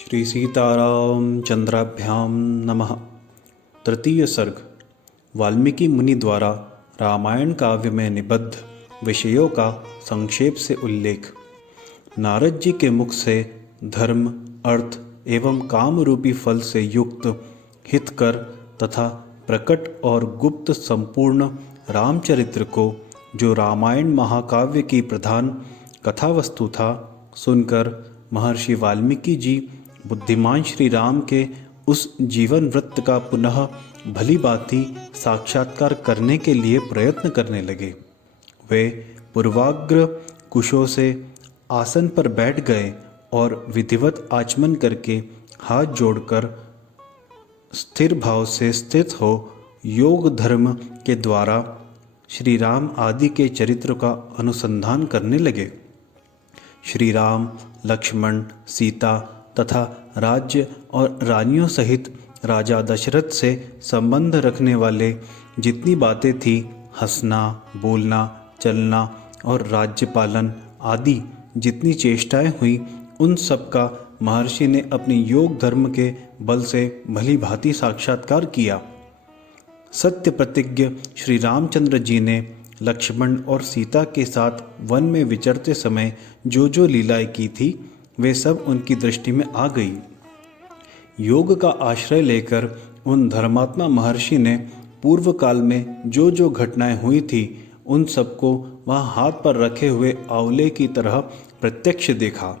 श्री सीतारामचंद्राभ्यां नमः। तृतीय सर्ग। वाल्मीकि मुनि द्वारा रामायण काव्य में निबद्ध विषयों का संक्षेप से उल्लेख। नारद जी के मुख से धर्म, अर्थ एवं काम रूपी फल से युक्त हितकर तथा प्रकट और गुप्त संपूर्ण रामचरित्र को, जो रामायण महाकाव्य की प्रधान कथा वस्तु था, सुनकर महर्षि वाल्मीकि जी बुद्धिमान श्री राम के उस जीवन वृत्त का पुनः भली भांति साक्षात्कार करने के लिए प्रयत्न करने लगे। वे पूर्वाग्र कुशों से आसन पर बैठ गए और विधिवत आचमन करके हाथ जोड़कर स्थिर भाव से स्थित हो योग धर्म के द्वारा श्री राम आदि के चरित्र का अनुसंधान करने लगे। श्री राम, लक्ष्मण, सीता तथा राज्य और रानियों सहित राजा दशरथ से संबंध रखने वाले जितनी बातें थी, हंसना, बोलना, चलना और राज्य पालन आदि जितनी चेष्टाएं हुई, उन सब का महर्षि ने अपने योग धर्म के बल से भली भांति साक्षात्कार किया। सत्य प्रतिज्ञ श्री रामचंद्र जी ने लक्ष्मण और सीता के साथ वन में विचरते समय जो जो लीलाएं की थी, वे सब उनकी दृष्टि में आ गई। योग का आश्रय लेकर उन धर्मात्मा महर्षि ने पूर्व काल में जो जो घटनाएं हुई थी, उन सबको वहाँ हाथ पर रखे हुए आंवले की तरह प्रत्यक्ष देखा।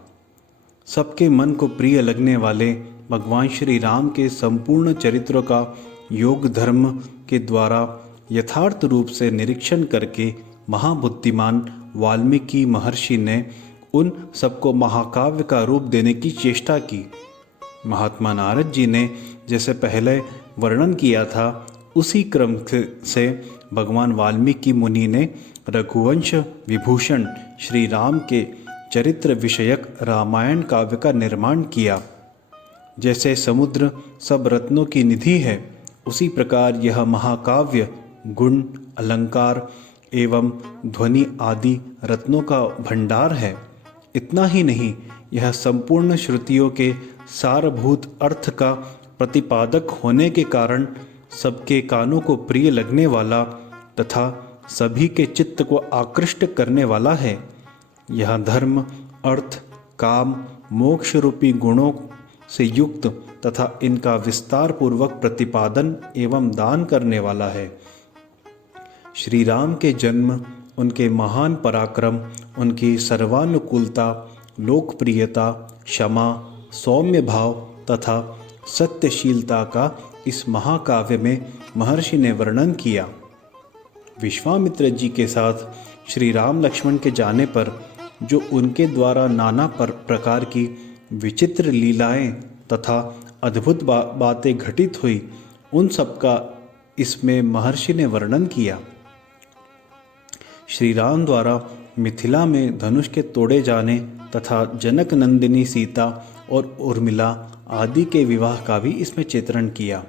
सबके मन को प्रिय लगने वाले भगवान श्री राम के संपूर्ण चरित्रों का योग धर्म के द्वारा यथार्थ रूप से निरीक्षण करके महाबुद्धिमान वाल्मीकि महर्षि ने उन सबको महाकाव्य का रूप देने की चेष्टा की। महात्मा नारद जी ने जैसे पहले वर्णन किया था, उसी क्रम से भगवान वाल्मीकि मुनि ने रघुवंश विभूषण श्री राम के चरित्र विषयक रामायण काव्य का निर्माण किया। जैसे समुद्र सब रत्नों की निधि है, उसी प्रकार यह महाकाव्य गुण, अलंकार एवं ध्वनि आदि रत्नों का भंडार है। इतना ही नहीं, यह संपूर्ण श्रुतियों के सारभूत अर्थ का प्रतिपादक होने के कारण सबके कानों को प्रिय लगने वाला तथा सभी के चित्त को आकृष्ट करने वाला है। यह धर्म, अर्थ, काम, मोक्ष रूपी गुणों से युक्त तथा इनका विस्तार पूर्वक प्रतिपादन एवं दान करने वाला है। श्री राम के जन्म, उनके महान पराक्रम, उनकी सर्वानुकूलता, लोकप्रियता, क्षमा, सौम्य भाव तथा सत्यशीलता का इस महाकाव्य में महर्षि ने वर्णन किया। विश्वामित्र जी के साथ श्री राम लक्ष्मण के जाने पर जो उनके द्वारा नाना प्रकार की विचित्र लीलाएं तथा अद्भुत बातें घटित हुई, उन सब का इसमें महर्षि ने वर्णन किया। श्री राम द्वारा मिथिला में धनुष के तोड़े जाने तथा जनक नंदिनी सीता और उर्मिला आदि के विवाह का भी इसमें चित्रण किया।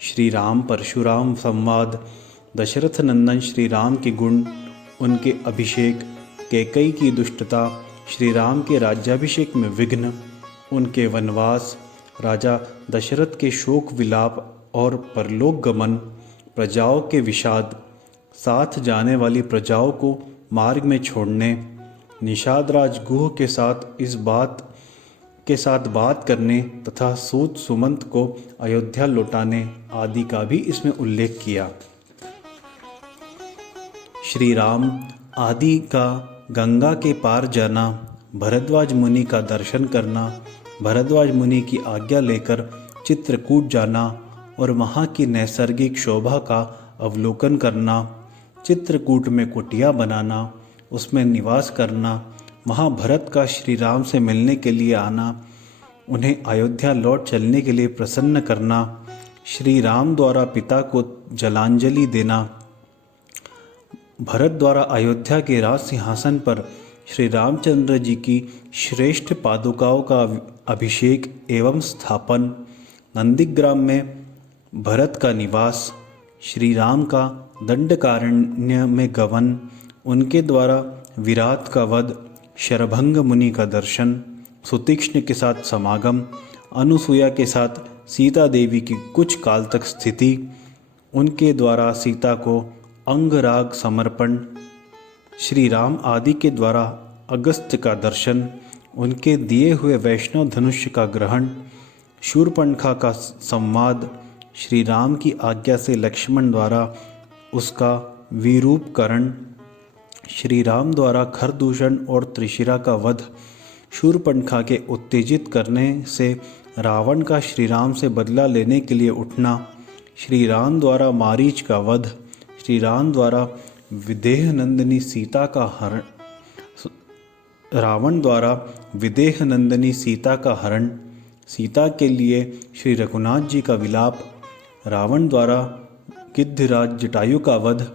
श्री राम परशुराम संवाद, दशरथ नंदन श्री राम के गुण, उनके अभिषेक, कैकेयी की दुष्टता, श्री राम के राज्याभिषेक में विघ्न, उनके वनवास, राजा दशरथ के शोक विलाप और परलोक गमन, प्रजाओं के विषाद, साथ जाने वाली प्रजाओं को मार्ग में छोड़ने, निषाद राज गुह के साथ बात करने तथा सूत सुमंत को अयोध्या लौटाने आदि का भी इसमें उल्लेख किया। श्री राम आदि का गंगा के पार जाना, भरद्वाज मुनि का दर्शन करना, भरद्वाज मुनि की आज्ञा लेकर चित्रकूट जाना और वहाँ की नैसर्गिक शोभा का अवलोकन करना, चित्रकूट में कुटिया बनाना, उसमें निवास करना, वहाँ भरत का श्री राम से मिलने के लिए आना, उन्हें अयोध्या लौट चलने के लिए प्रसन्न करना, श्री राम द्वारा पिता को जलांजलि देना, भरत द्वारा अयोध्या के राज सिंहासन पर श्री रामचंद्र जी की श्रेष्ठ पादुकाओं का अभिषेक एवं स्थापन, नंदीग्राम में भरत का निवास, श्री राम का दंडकारण्य में गमन, उनके द्वारा विराट का वध, शरभंग मुनि का दर्शन, सुतीक्ष्ण के साथ समागम, अनुसुईया के साथ सीता देवी की कुछ काल तक स्थिति, उनके द्वारा सीता को अंगराग समर्पण, श्री राम आदि के द्वारा अगस्त्य का दर्शन, उनके दिए हुए वैष्णव धनुष्य का ग्रहण, शूर्पणखा का संवाद, श्री राम की आज्ञा से लक्ष्मण द्वारा उसका विरूपकरण, श्री राम द्वारा खरदूषण और त्रिशिरा का वध, शूर्पणखा के उत्तेजित करने से रावण का श्री राम से बदला लेने के लिए उठना, श्री राम द्वारा मारीच का वध, श्री राम द्वारा विदेह नंदिनी सीता का हरण, रावण द्वारा विदेह नंदिनी सीता का हरण, सीता के लिए श्री रघुनाथ जी का विलाप, रावण द्वारा गिद्धराज जटायु का वध,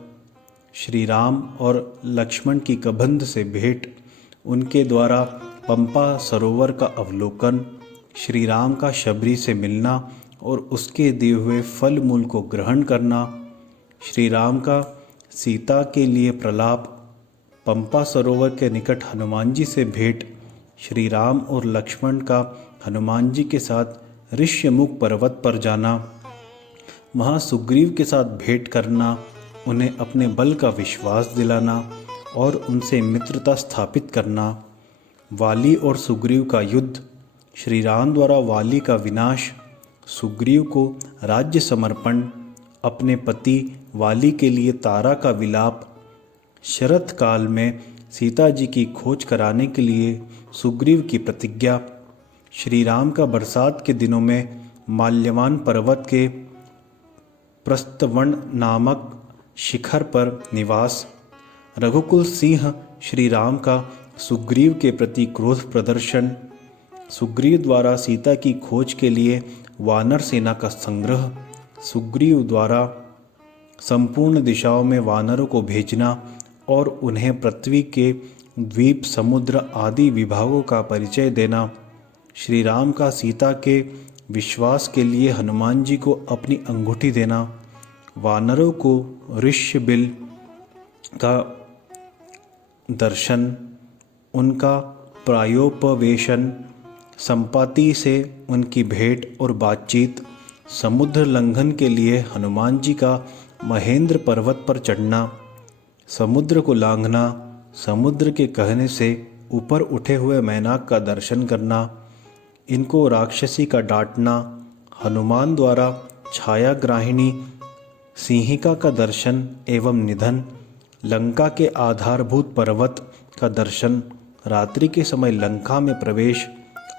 श्री राम और लक्ष्मण की कबंध से भेंट, उनके द्वारा पंपा सरोवर का अवलोकन, श्री राम का शबरी से मिलना और उसके दिए हुए फल मूल को ग्रहण करना, श्री राम का सीता के लिए प्रलाप, पंपा सरोवर के निकट हनुमान जी से भेंट, श्री राम और लक्ष्मण का हनुमान जी के साथ ऋष्यमुख पर्वत पर जाना, वहाँ सुग्रीव के साथ भेंट करना, उन्हें अपने बल का विश्वास दिलाना और उनसे मित्रता स्थापित करना, वाली और सुग्रीव का युद्ध, श्री राम द्वारा वाली का विनाश, सुग्रीव को राज्य समर्पण, अपने पति वाली के लिए तारा का विलाप, शरत काल में सीता जी की खोज कराने के लिए सुग्रीव की प्रतिज्ञा, श्री राम का बरसात के दिनों में माल्यवान पर्वत के प्रस्तवन नामक शिखर पर निवास, रघुकुल सिंह श्री राम का सुग्रीव के प्रति क्रोध प्रदर्शन, सुग्रीव द्वारा सीता की खोज के लिए वानर सेना का संग्रह, सुग्रीव द्वारा संपूर्ण दिशाओं में वानरों को भेजना और उन्हें पृथ्वी के द्वीप समुद्र आदि विभागों का परिचय देना, श्री राम का सीता के विश्वास के लिए हनुमान जी को अपनी अंगूठी देना, वानरों को ऋष्यबिल का दर्शन, उनका प्रायोपवेशन, संपाति से उनकी भेंट और बातचीत, समुद्र लंघन के लिए हनुमान जी का महेंद्र पर्वत पर चढ़ना, समुद्र को लांघना, समुद्र के कहने से ऊपर उठे हुए मैनाक का दर्शन करना, इनको राक्षसी का डांटना, हनुमान द्वारा छायाग्राहिणी सिंहिका का दर्शन एवं निधन, लंका के आधारभूत पर्वत का दर्शन, रात्रि के समय लंका में प्रवेश,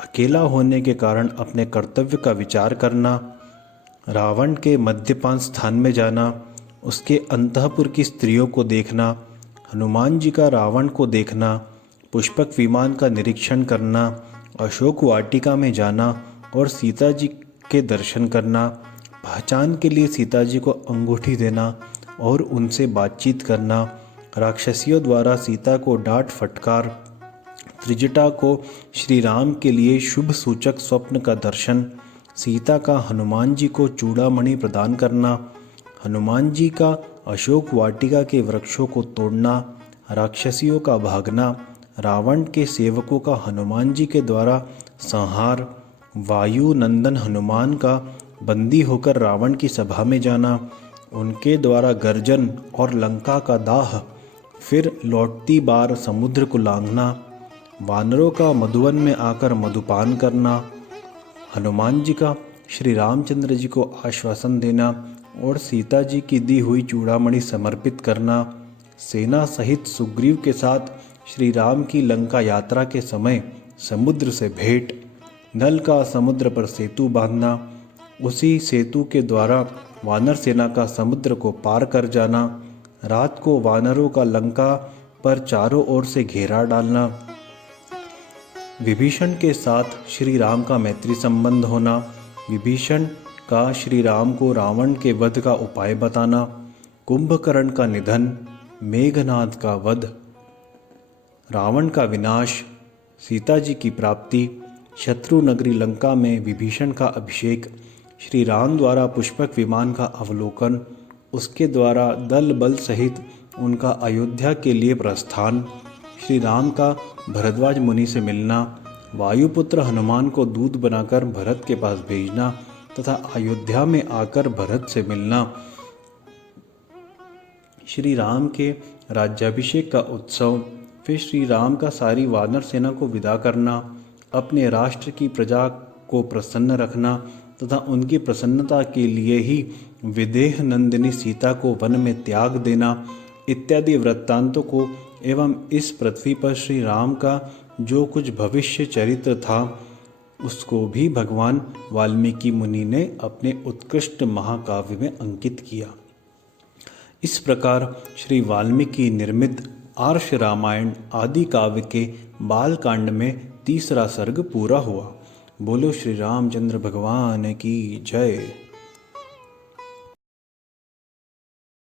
अकेला होने के कारण अपने कर्तव्य का विचार करना, रावण के मद्यपान स्थान में जाना, उसके अंतःपुर की स्त्रियों को देखना, हनुमान जी का रावण को देखना, पुष्पक विमान का निरीक्षण करना, अशोक वाटिका में जाना और सीता जी के दर्शन करना, पहचान के लिए सीता जी को अंगूठी देना और उनसे बातचीत करना, राक्षसियों द्वारा सीता को डांट फटकार, त्रिजटा को श्री राम के लिए शुभ सूचक स्वप्न का दर्शन, सीता का हनुमान जी को चूड़ामणि प्रदान करना, हनुमान जी का अशोक वाटिका के वृक्षों को तोड़ना, राक्षसियों का भागना, रावण के सेवकों का हनुमान जी के द्वारा संहार, वायु नंदन हनुमान का बंदी होकर रावण की सभा में जाना, उनके द्वारा गर्जन और लंका का दाह, फिर लौटती बार समुद्र को लांघना, वानरों का मधुवन में आकर मधुपान करना, हनुमान जी का श्री रामचंद्र जी को आश्वासन देना और सीता जी की दी हुई चूड़ामणि समर्पित करना, सेना सहित सुग्रीव के साथ श्री राम की लंका यात्रा के समय समुद्र से भेंट, नल का समुद्र पर सेतु बांधना, उसी सेतु के द्वारा वानर सेना का समुद्र को पार कर जाना, रात को वानरों का लंका पर चारों ओर से घेरा डालना, विभीषण के साथ श्री राम का मैत्री संबंध होना, विभीषण का श्री राम को रावण के वध का उपाय बताना, कुंभकर्ण का निधन, मेघनाद का वध, रावण का विनाश, सीता जी की प्राप्ति, शत्रु नगरी लंका में विभीषण का अभिषेक, श्री राम द्वारा पुष्पक विमान का अवलोकन, उसके द्वारा दल बल सहित उनका अयोध्या के लिए प्रस्थान, श्री राम का भरद्वाज मुनि से मिलना, वायुपुत्र हनुमान को दूत बनाकर भरत के पास भेजना तथा अयोध्या में आकर भरत से मिलना, श्री राम के राज्याभिषेक का उत्सव, फिर श्री राम का सारी वानर सेना को विदा करना, अपने राष्ट्र की प्रजा को प्रसन्न रखना तथा उनकी प्रसन्नता के लिए ही विदेह नंदिनी सीता को वन में त्याग देना इत्यादि वृत्तांतों को एवं इस पृथ्वी पर श्री राम का जो कुछ भविष्य चरित्र था उसको भी भगवान वाल्मीकि मुनि ने अपने उत्कृष्ट महाकाव्य में अंकित किया। इस प्रकार श्री वाल्मीकि निर्मित आर्ष रामायण आदि काव्य के बालकांड में तीसरा सर्ग पूरा हुआ। बोलो श्री रामचंद्र भगवान की जय।